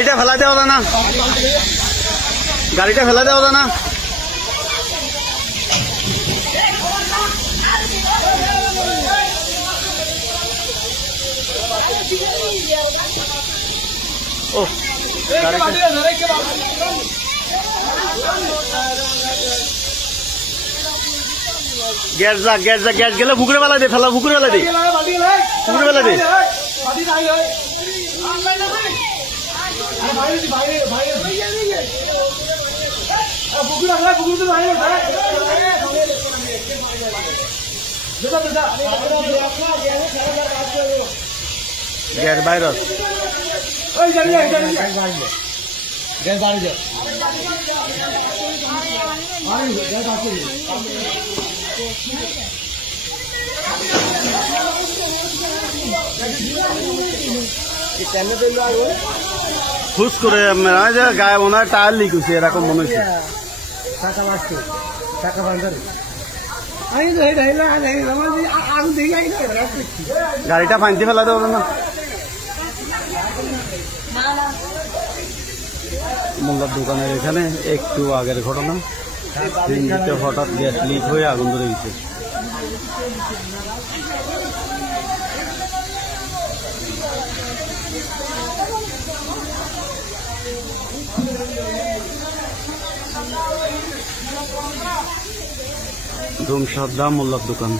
গাড়িটা ফেলা দেওয়া না, গাড়িটা ফেলা দেওয়া না। ও গ্যাস যা, গ্যাস যা, গ্যাস গেলে পুকুরে বেলা দে, ফেলা পুকুরে বেলা দে, পুকুরে বেলা দে। গ্যাস ভাইরাস ফুস করে গায়ে মনে হয় টায়ার লিক হয়েছে, এরকম মনে হচ্ছে। গাড়িটা ফাইনতে ফেলা দেবো না। মোল্লার দোকানের এখানে একটু আগের ঘটনা, সিএনজিতে হঠাৎ গ্যাস লিক হয়ে আগুন ধরে গেছে। ধুমসাদ্দা মোল্লার দোকান।